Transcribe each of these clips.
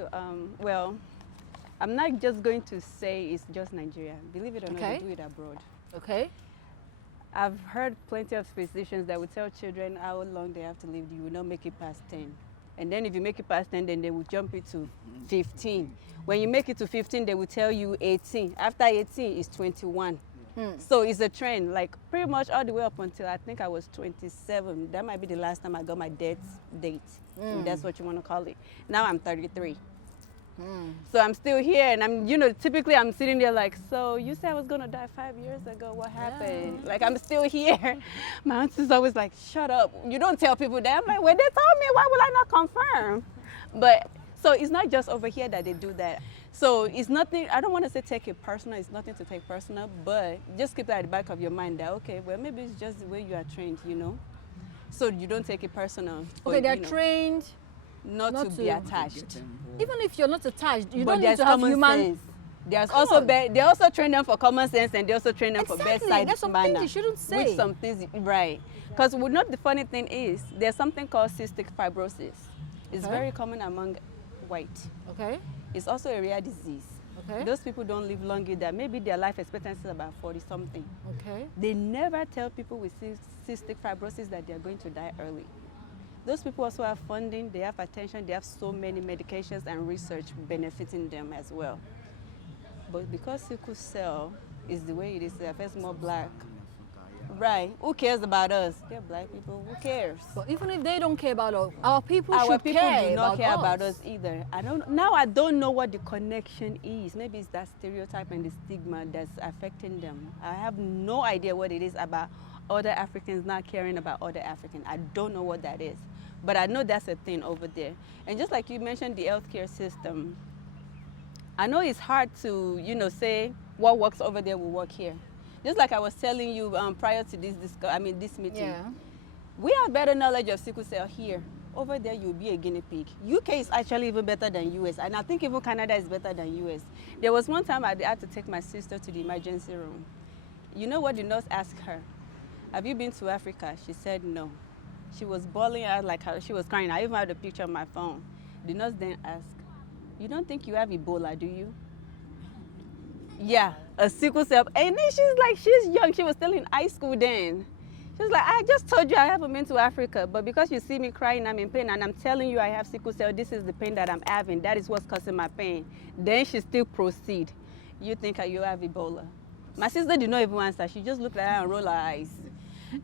to, well, I'm not just going to say it's just Nigeria. Believe it or not, they do it abroad. Okay. I've heard plenty of physicians that would tell children how long they have to live. You will not make it past 10. And then if you make it past 10, then they will jump it to 15. When you make it to 15, they will tell you 18. After 18, it's 21. So it's a trend, like pretty much all the way up until I think I was 27. That might be the last time I got my death date, if that's what you want to call it. Now I'm 33. So I'm still here, and I'm, you know, typically I'm sitting there like, so you said I was gonna die 5 years ago, what happened? Like, I'm still here. My aunt is always like, shut up, you don't tell people that. I'm like, well, they told me, why would I not confirm? But, so it's not just over here that they do that. So it's nothing, I don't want to say take it personal, it's nothing to take personal, but just keep that at the back of your mind that, okay, well, maybe it's just the way you are trained, you know? So you don't take it personal. Okay, they're trained not to be attached. Even if you're not attached, you but don't need to have human sense. There's also they also train them for common sense, and they also train them for bedside There's some manner. things you shouldn't say. Which some things, right? Because the funny thing is, there's something called cystic fibrosis. It's very common among white. Okay. It's also a rare disease. Okay. Those people don't live long either. Maybe their life expectancy is about 40 something. Okay. They never tell people with cystic fibrosis that they are going to die early. Those people also have funding, they have attention, they have so many medications and research benefiting them as well. But because sickle cell is the way it is, it affects more black. Right, who cares about us? They're black people, who cares? But even if they don't care about us, our people do not care about us either. I don't know what the connection is. Maybe it's that stereotype and the stigma that's affecting them. I have no idea what it is about other Africans not caring about other Africans. I don't know what that is. But I know that's a thing over there. And just like you mentioned the healthcare system, I know it's hard to, you know, say what works over there will work here. Just like I was telling you prior to this meeting. Yeah. We have better knowledge of sickle cell here. Over there, you'll be a guinea pig. UK is actually even better than US, and I think even Canada is better than US. There was one time I had to take my sister to the emergency room. You know what the nurse asked her? Have you been to Africa? She said no. She was bawling out like she was crying. I even have the picture on my phone. The nurse then asked, you don't think you have Ebola, do you? Yeah, a sickle cell. And then she's young. She was still in high school then. She was like, I just told you I haven't been to Africa, but because you see me crying, I'm in pain, and I'm telling you I have sickle cell, this is the pain that I'm having. That is what's causing my pain. Then she still proceed. You think you have Ebola? My sister did not even answer. She just looked at her and rolled her eyes.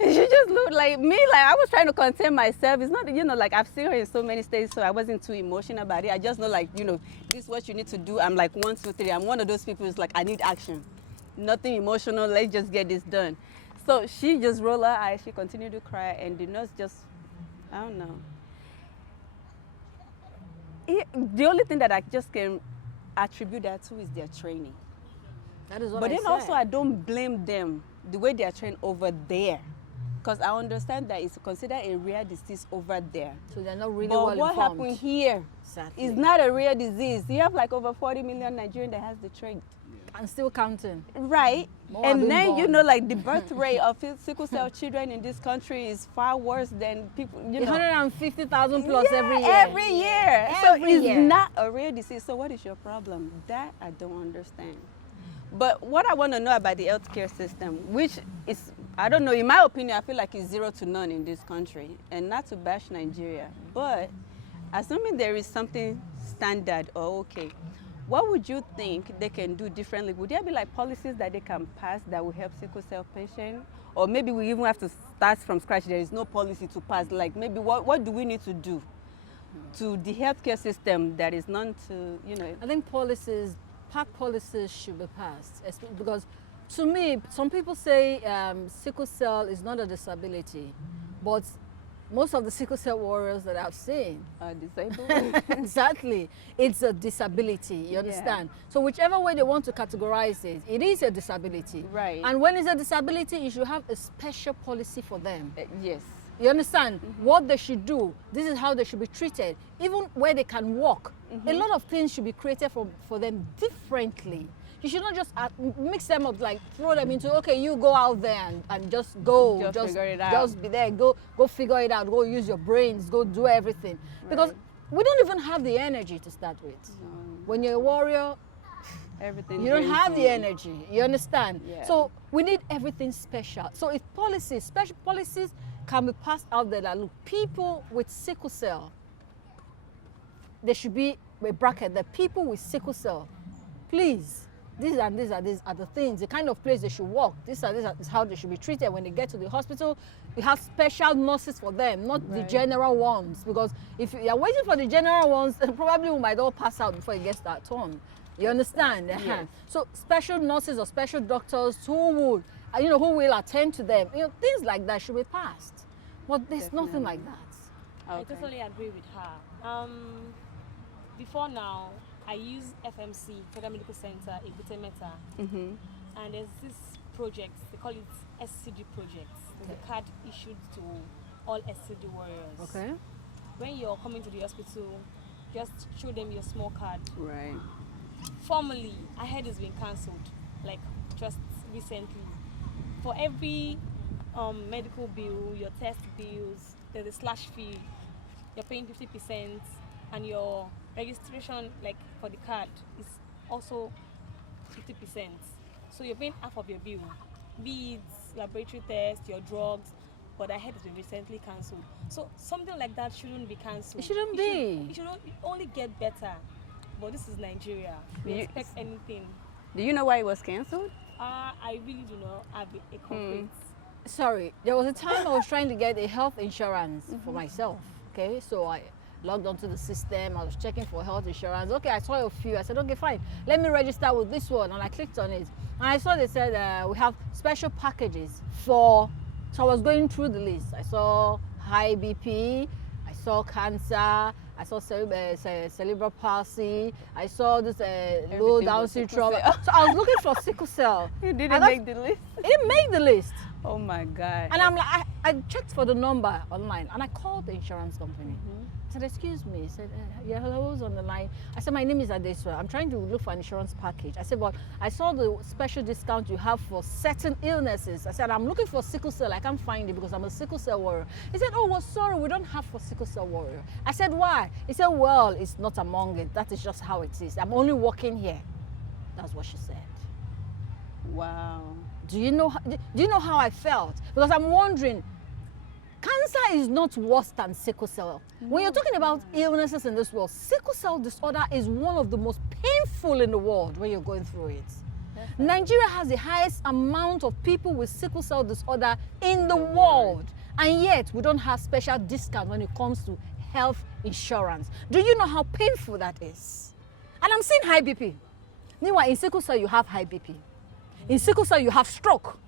She just looked like me, like I was trying to contain myself. It's not, you know, like I've seen her in so many states, so I wasn't too emotional about it. I just know, like, you know, this is what you need to do. I'm like 1, 2, 3. I'm one of those people who's like, I need action. Nothing emotional, let's just get this done. So she just rolled her eyes, she continued to cry, and the nurse just, I don't know. The only thing that I just can attribute that to is their training. That is what But then also I don't blame them the way they are trained over there, because I understand that it's considered a rare disease over there. So they're not really well informed. But what happened here is not a rare disease. You have like over 40 million Nigerians that has the trait. And still counting. Right. More and then born. You know, like the birth rate of sickle cell children in this country is far worse than people, you know. 150,000 plus every year. Every year. So it's not a rare disease. So what is your problem? That I don't understand. But what I want to know about the healthcare system, which is, I don't know, in my opinion, I feel like it's 0 to none in this country. And not to bash Nigeria, but assuming there is something standard or okay, what would you think they can do differently? Would there be like policies that they can pass that will help sickle cell patients? Or maybe we even have to start from scratch. There is no policy to pass. Like maybe what do we need to do to the healthcare system that is not to, you know? I think policies should be passed, because to me, some people say sickle cell is not a disability, but most of the sickle cell warriors that I've seen are disabled. Exactly. It's a disability, you understand? Yeah. So whichever way they want to categorize it, it is a disability. Right. And when it's a disability, you should have a special policy for them. Yes. You understand? What they should do, this is how they should be treated. Even where they can walk, a lot of things should be created for them differently. You should not just mix them up, like throw them into, okay, you go out there and just go. Just figure it out. Just be there, go figure it out, go use your brains, go do everything. Right. Because we don't even have the energy to start with. No. When you're a warrior, Everything. you don't drains have the you. energy. You understand? Yeah. So we need everything special. So if policies, special policies can be passed out there that look, people with sickle cell, there should be a bracket that people with sickle cell, please, these are the things, the kind of place they should walk. This is how they should be treated when they get to the hospital. We have special nurses for them, not the Right. general ones. Because if you are waiting for the general ones, probably we might all pass out before it gets that turn. You understand? Yes. So special nurses or special doctors who would, who will attend to them. Things like that should be passed. But there's nothing like that. I Okay. totally agree with her. Before now, I use FMC, Federal Medical Center, Ebutemeta, Mm-hmm. and there's this project, they call it SCD project. There's a card issued to all SCD warriors. Okay. When you're coming to the hospital, just show them your small card. Right. Formally, I heard it's been cancelled, like just recently. For every medical bill, your test bills, there's a slash fee. You're paying 50%, and your registration, like for the card, is also 50%. So you're paying half of your bill, be it laboratory tests, your drugs. But I heard it's been recently cancelled. So something like that shouldn't be cancelled. It shouldn't be. It should only get better. But this is Nigeria. We You- expect anything. Do you know why it was canceled? I really do not have a concrete. Sorry, there was a time I was trying to get a health insurance for myself. Okay, so I logged onto the system. I was checking for health insurance. Okay, I saw a few. I said, okay, fine. Let me register with this one. And I clicked on it. And I saw they said we have special packages for. So I was going through the list. I saw high BP. I saw cancer. I saw cerebral palsy. I saw this low Everything Down but sickle syndrome. cell. So I was looking for sickle cell. You And didn't that's- make the list. It didn't make the list. Oh my God. And I'm like, I checked for the number online and I called the insurance company. I said, excuse me. He said, yeah, hello, who's on the line? I said, my name is Adeswa. I'm trying to look for an insurance package. I said, well, I saw the special discount you have for certain illnesses. I said, I'm looking for sickle cell. I can't find it because I'm a sickle cell warrior. He said, oh, well, sorry, we don't have for sickle cell warrior. I said, why? He said, well, it's not among it. That is just how it is. I'm only working here. That's what she said. Wow. Do you know how I felt? Because I'm wondering, cancer is not worse than sickle cell. When you're talking about illnesses in this world, sickle cell disorder is one of the most painful in the world when you're going through it. Nigeria has the highest amount of people with sickle cell disorder in the world, and yet we don't have special discount when it comes to health insurance. Do you know how painful that is? And I'm seeing high BP. Meanwhile, in sickle cell, you have high BP. In sickle cell, you have stroke.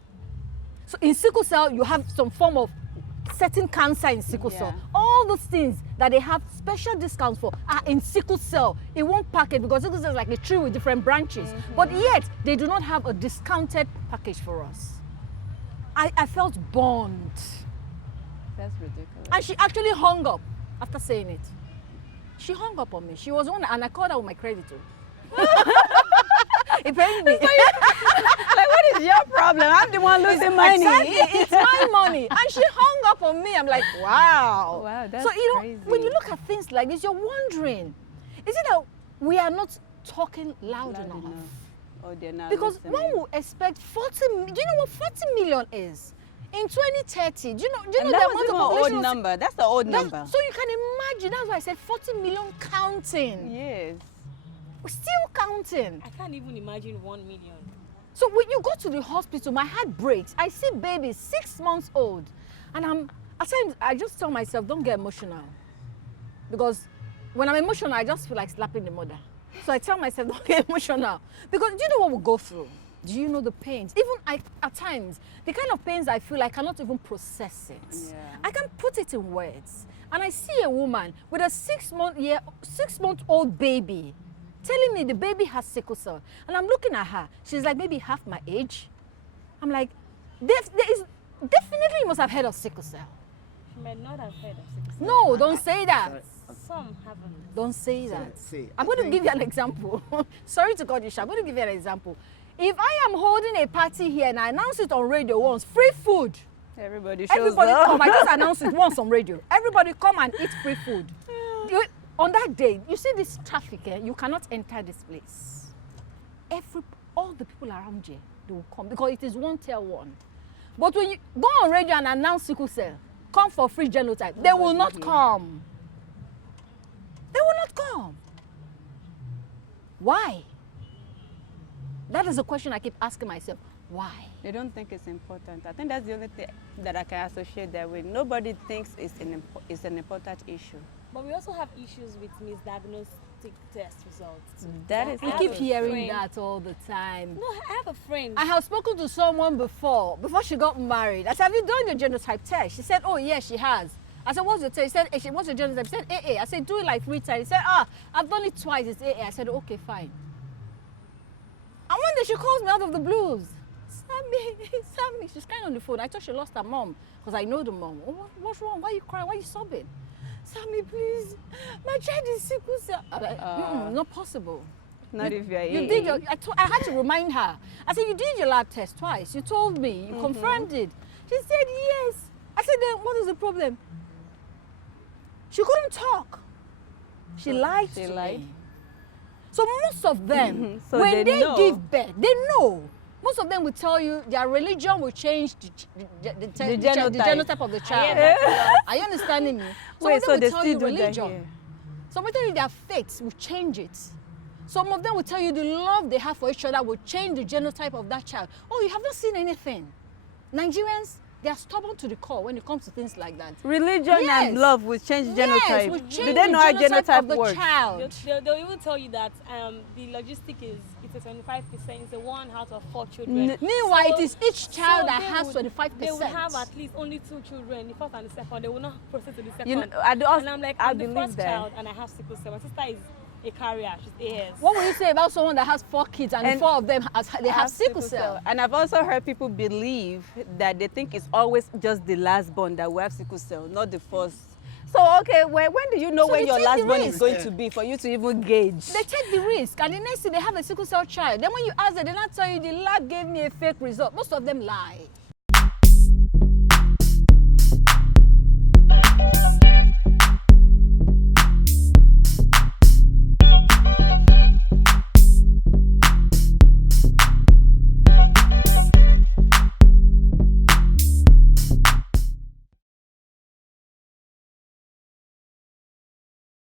So in sickle cell, you have some form of certain cancer in sickle cell. All those things that they have special discounts for are in sickle cell. It won't package because sickle cell is like a tree with different branches. But yet, they do not have a discounted package for us. I felt burned. That's ridiculous. And she actually hung up after saying it. She hung up on me. She was on, and I called her with my credit too. It paid me. Like, what is your problem? I'm the one losing money. Exactly, it's my money. And she hung up on me. I'm like, wow. Wow, that's so, crazy. when you look at things like this, you're wondering, is it that we are not talking loud enough? Oh, they're not Because listening. one will expect 40, do you know what 40 million is? In 2030, do you know And the that amount was of even an population? old number. That's the old number. So you can imagine, that's why I said 40 million counting. Yes. We're still counting. I can't even imagine 1 million. So when you go to the hospital, my heart breaks. I see babies 6 months old, and at times I just tell myself, don't get emotional, because when I'm emotional, I just feel like slapping the mother. So I tell myself, don't get emotional, because do you know what we go through? Do you know the pains? Even at times, the kind of pains I feel, I cannot even process it. Yeah. I can't put it in words. And I see a woman with a 6-month-old baby telling me the baby has sickle cell. And I'm looking at her. She's like maybe half my age. I'm like, definitely you must have heard of sickle cell. She might not have heard of sickle cell. No, don't say that. Some haven't. Don't say that. See, I'm going to give you an example. Sorry to cut you short. I'm going to give you an example. If I am holding a party here and I announce it on radio once, free food. Everybody shows Everybody up. come. I just announce it once on radio. Everybody come and eat free food. on that day, you see this traffic, you cannot enter this place. All the people around you, they will come because it is 1 tier 1. But when you go on radio and announce sickle cell, come for free genotype, they will not come. They will not come. Why? That is a question I keep asking myself. Why? They don't think it's important. I think that's the only thing that I can associate that with. Nobody thinks it's an important issue. But we also have issues with misdiagnostic test results. That is I keep hearing that all the time. No, I have a friend. I have spoken to someone before she got married. I said, have you done your genotype test? She said, oh, yes, she has. I said, what's your test? She said, what's your genotype? She said, AA. I said, do it like 3 times. She said, I've done it twice. It's AA. I said, okay, fine. And one day she calls me out of the blues. Sammy, she's crying on the phone. I thought she lost her mom because I know the mom. Oh, what's wrong? Why are you crying? Why are you sobbing? Sammy, please, my child is sickle cell. Not possible. Not if you're you did your, I had to remind her. I said, you did your lab test twice. You told me. You confirmed it. She said, yes. I said, then what is the problem? She couldn't talk. She lied to me. So most of them, so when they know. give birth, they know. Most of them will tell you their religion will change the genotype of the child. Are you understanding me? Wait, so they will tell still you do religion. that here? Some will tell you their faith will change it. Some of them will tell you the love they have for each other will change the genotype of that child. Oh, you have not seen anything. Nigerians, they are stubborn to the core when it comes to things like that. Religion and love will change genotype. Yes, will change Do they know how genotype of the works? child. They'll even tell you that the logistic is it's a 25%, it's a 1 out of 4 children. Meanwhile, So- it is each child so that they has would- 25%. They will have at least only 2 children, the first and the second. They will not process to the second. You know, and I'm like, I I'm the believe first that. child and I have sickle cell. My sister is a carrier, she's AS. What will you say about someone that has 4 kids and 4 of them have sickle cell? And I've also heard people believe that they think it's always just the last born that will have sickle cell, not the first. So, okay, when do you know So when they your take last the born is risk. going to be for you to even gauge? They take the risk, and the next thing they have a sickle cell child. Then when you ask them, they not tell you the lab gave me a fake result. Most of them lie.